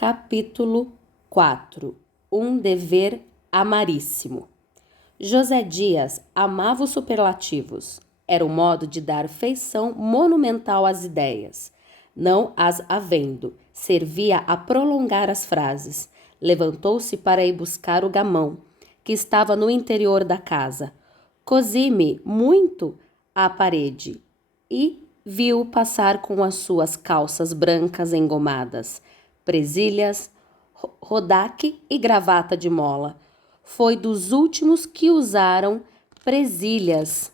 Capítulo 4. Um dever amaríssimo. José Dias amava os superlativos. Era um modo de dar feição monumental às ideias. Não as havendo, servia a prolongar as frases. Levantou-se para ir buscar o gamão, que estava no interior da casa. Cosi-me muito à parede e viu passar com as suas calças brancas engomadas, presilhas, rodaque e gravata de mola. Foi dos últimos que usaram presilhas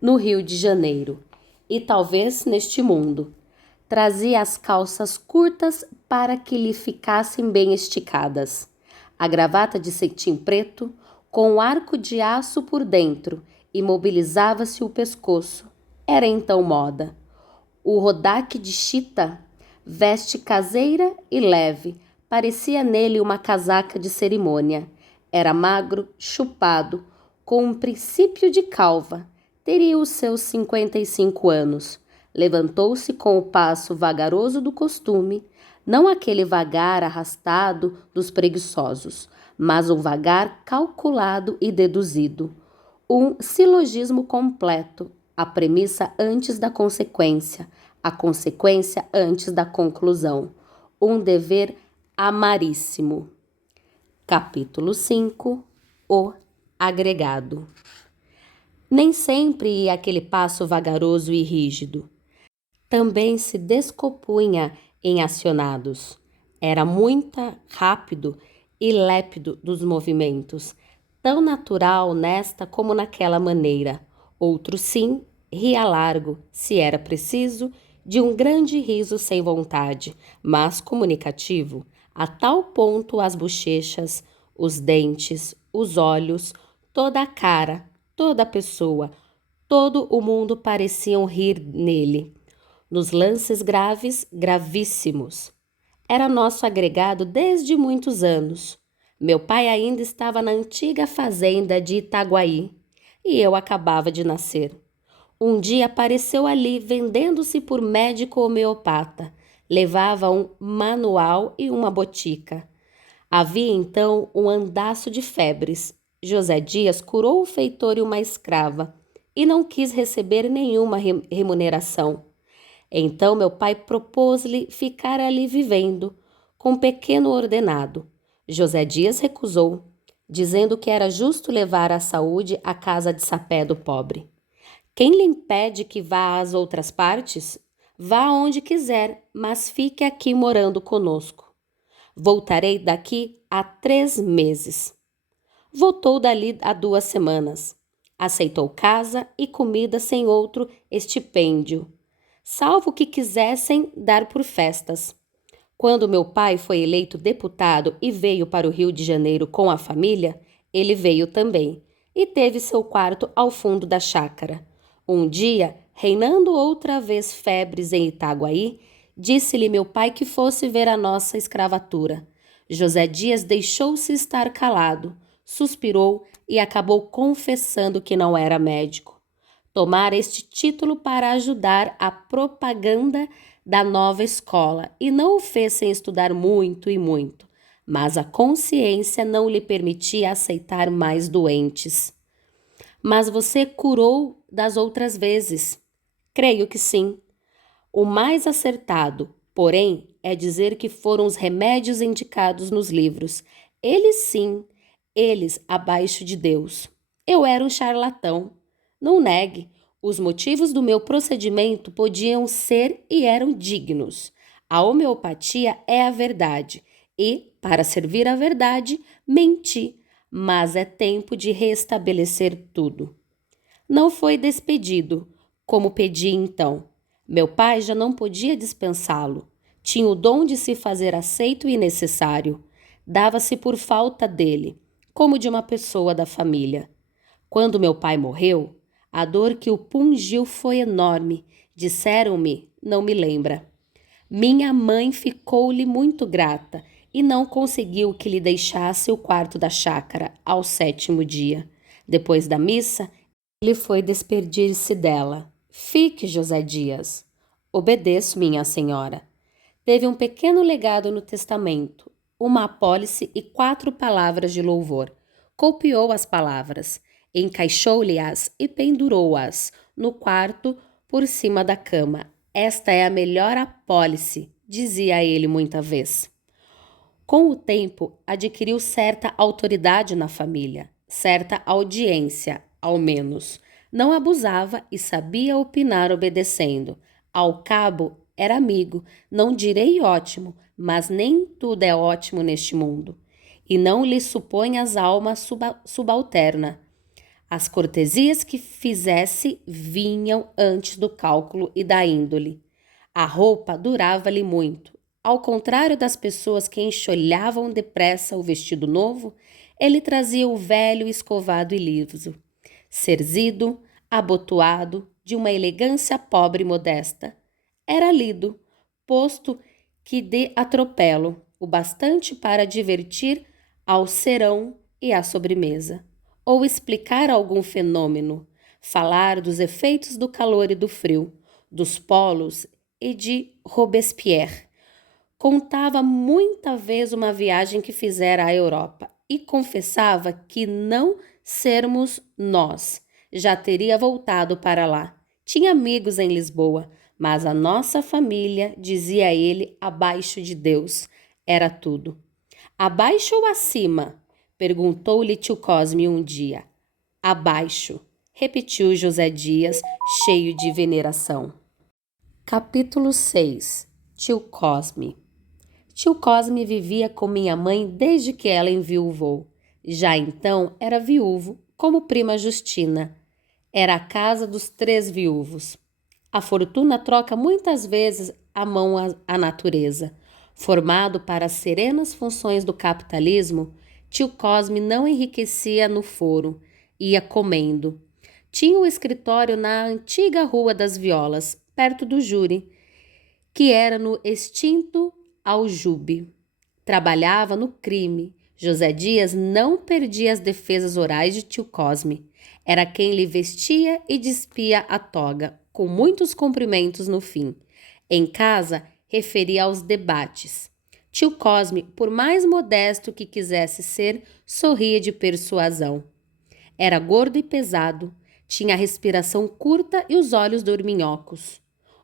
no Rio de Janeiro e talvez neste mundo. Trazia as calças curtas para que lhe ficassem bem esticadas. A gravata de cetim preto, com o arco de aço por dentro, imobilizava-se o pescoço. Era então moda. O rodaque de chita, veste caseira e leve, parecia nele uma casaca de cerimônia. Era magro, chupado, com um princípio de calva. Teria os seus 55 anos. Levantou-se com o passo vagaroso do costume, não aquele vagar arrastado dos preguiçosos, mas um vagar calculado e deduzido. Um silogismo completo, a premissa antes da consequência, a consequência antes da conclusão. Um dever amaríssimo. Capítulo 5. O agregado. Nem sempre ia aquele passo vagaroso e rígido. Também se descompunha em acionados. Era muito rápido e lépido dos movimentos, tão natural nesta como naquela maneira. Outro sim, ria largo, se era preciso, de um grande riso sem vontade, mas comunicativo, a tal ponto as bochechas, os dentes, os olhos, toda a cara, toda a pessoa, todo o mundo pareciam rir nele. Nos lances graves, gravíssimos. Era nosso agregado desde muitos anos. Meu pai ainda estava na antiga fazenda de Itaguaí e eu acabava de nascer. Um dia apareceu ali vendendo-se por médico homeopata. Levava um manual e uma botica. Havia então um andaço de febres. José Dias curou o feitor e uma escrava e não quis receber nenhuma remuneração. Então meu pai propôs-lhe ficar ali vivendo, com um pequeno ordenado. José Dias recusou, dizendo que era justo levar a saúde à casa de sapé do pobre. Quem lhe impede que vá às outras partes? Vá onde quiser, mas fique aqui morando conosco. Voltarei daqui a 3 meses. Voltou dali a 2 semanas. Aceitou casa e comida sem outro estipêndio, salvo que quisessem dar por festas. Quando meu pai foi eleito deputado e veio para o Rio de Janeiro com a família, ele veio também e teve seu quarto ao fundo da chácara. Um dia, reinando outra vez febres em Itaguaí, disse-lhe meu pai que fosse ver a nossa escravatura. José Dias deixou-se estar calado, suspirou e acabou confessando que não era médico. Tomara este título para ajudar a propaganda da nova escola e não o fez sem estudar muito e muito, mas a consciência não lhe permitia aceitar mais doentes. Mas você curou das outras vezes? Creio que sim. O mais acertado, porém, é dizer que foram os remédios indicados nos livros. Eles sim, eles abaixo de Deus. Eu era um charlatão. Não negue, os motivos do meu procedimento podiam ser e eram dignos. A homeopatia é a verdade e, para servir a verdade, menti, mas é tempo de restabelecer tudo. Não foi despedido, como pedi então. Meu pai já não podia dispensá-lo. Tinha o dom de se fazer aceito e necessário. Dava-se por falta dele, como de uma pessoa da família. Quando meu pai morreu, a dor que o pungiu foi enorme. Disseram-me, não me lembra. Minha mãe ficou-lhe muito grata e não conseguiu que lhe deixasse o quarto da chácara ao 7º dia. Depois da missa, ele foi despedir-se dela. Fique, José Dias. Obedeço, minha senhora. Teve um pequeno legado no testamento, uma apólice e 4 palavras de louvor. Copiou as palavras, encaixou-lhe-as e pendurou-as no quarto por cima da cama. Esta é a melhor apólice, dizia ele muita vez. Com o tempo, adquiriu certa autoridade na família, certa audiência, ao menos. Não abusava e sabia opinar obedecendo. Ao cabo, era amigo, não direi ótimo, mas nem tudo é ótimo neste mundo. E não lhe supõe as almas subalterna. As cortesias que fizesse vinham antes do cálculo e da índole. A roupa durava-lhe muito. Ao contrário das pessoas que enxolhavam depressa o vestido novo, ele trazia o velho escovado e liso, cerzido, abotoado, de uma elegância pobre e modesta. Era lido, posto que de atropelo, o bastante para divertir ao serão e à sobremesa, ou explicar algum fenômeno, falar dos efeitos do calor e do frio, dos polos e de Robespierre. Contava muita vez uma viagem que fizera à Europa e confessava que não sermos nós, já teria voltado para lá. Tinha amigos em Lisboa, mas a nossa família, dizia ele, abaixo de Deus, era tudo. Abaixo ou acima? Perguntou-lhe tio Cosme um dia. Abaixo, repetiu José Dias, cheio de veneração. Capítulo 6. Tio Cosme. Tio Cosme vivia com minha mãe desde que ela enviuvou. Já então era viúvo, como prima Justina. Era a casa dos 3 viúvos. A fortuna troca muitas vezes a mão à natureza. Formado para as serenas funções do capitalismo, tio Cosme não enriquecia no foro, ia comendo. Tinha o escritório na antiga Rua das Violas, perto do júri, que era no extinto Aljube. Trabalhava no crime. José Dias não perdia as defesas orais de tio Cosme. Era quem lhe vestia e despia a toga, com muitos cumprimentos no fim. Em casa, referia aos debates. Tio Cosme, por mais modesto que quisesse ser, sorria de persuasão. Era gordo e pesado, tinha a respiração curta e os olhos dorminhocos.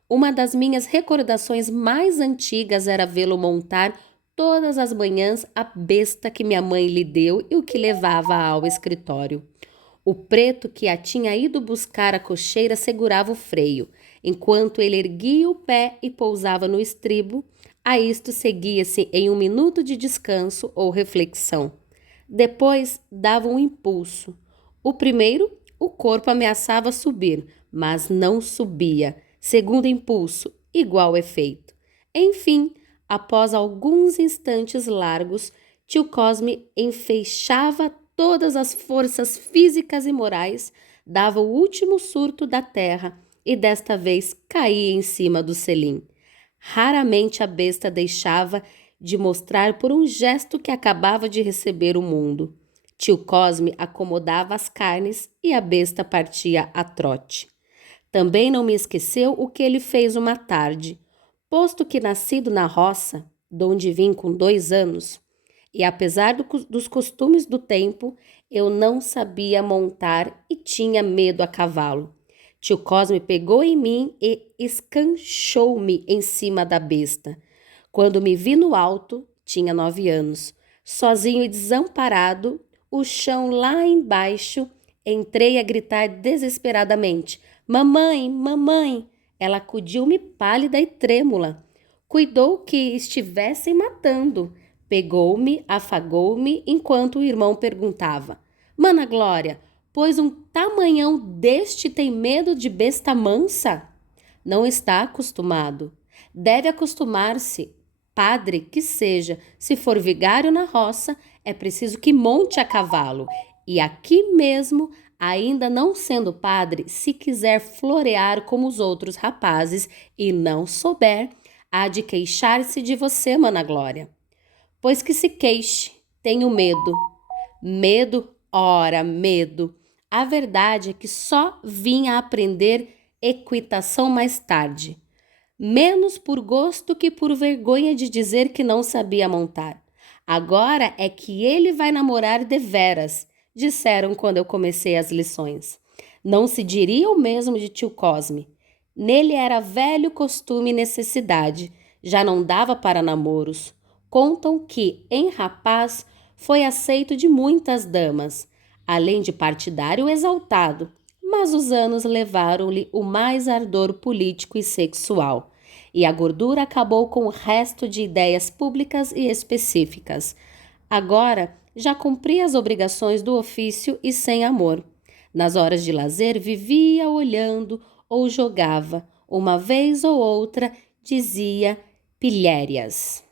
Uma das minhas recordações mais antigas era vê-lo montar todas as manhãs a besta que minha mãe lhe deu e o que levava ao escritório. O preto que a tinha ido buscar à cocheira segurava o freio, enquanto ele erguia o pé e pousava no estribo. A isto seguia-se em um minuto de descanso ou reflexão. Depois dava um impulso. O primeiro, o corpo ameaçava subir, mas não subia. Segundo impulso, igual efeito. Enfim, após alguns instantes largos, tio Cosme enfeixava todas as forças físicas e morais, dava o último surto da terra e desta vez caía em cima do selim. Raramente a besta deixava de mostrar por um gesto que acabava de receber o mundo. Tio Cosme acomodava as carnes e a besta partia a trote. Também não me esqueceu o que ele fez uma tarde, posto que nascido na roça, donde vim com 2 anos, e apesar dos costumes do tempo, eu não sabia montar e tinha medo a cavalo. Tio Cosme pegou em mim e escanchou-me em cima da besta. Quando me vi no alto, tinha 9 anos, sozinho e desamparado, o chão lá embaixo, entrei a gritar desesperadamente: Mamãe, mamãe! Ela acudiu-me pálida e trêmula. Cuidou que estivessem matando. Pegou-me, afagou-me, enquanto o irmão perguntava: Mana Glória, pois um tamanhão deste tem medo de besta mansa? Não está acostumado. Deve acostumar-se. Padre que seja, se for vigário na roça, é preciso que monte a cavalo. E aqui mesmo, ainda não sendo padre, se quiser florear como os outros rapazes e não souber, há de queixar-se de você, Mana Glória. Pois que se queixe, tenho medo. Medo? Ora, medo. A verdade é que só vim a aprender equitação mais tarde. menos por gosto que por vergonha de dizer que não sabia montar. Agora é que ele vai namorar deveras, disseram quando eu comecei as lições. Não se diria o mesmo de tio Cosme. Nele era velho costume e necessidade, já não dava para namoros. Contam que, em rapaz, foi aceito de muitas damas, além de partidário exaltado, mas os anos levaram-lhe o mais ardor político e sexual, e a gordura acabou com o resto de ideias públicas e específicas. Agora, já cumpria as obrigações do ofício e sem amor. Nas horas de lazer, vivia olhando ou jogava, uma vez ou outra dizia pilhérias.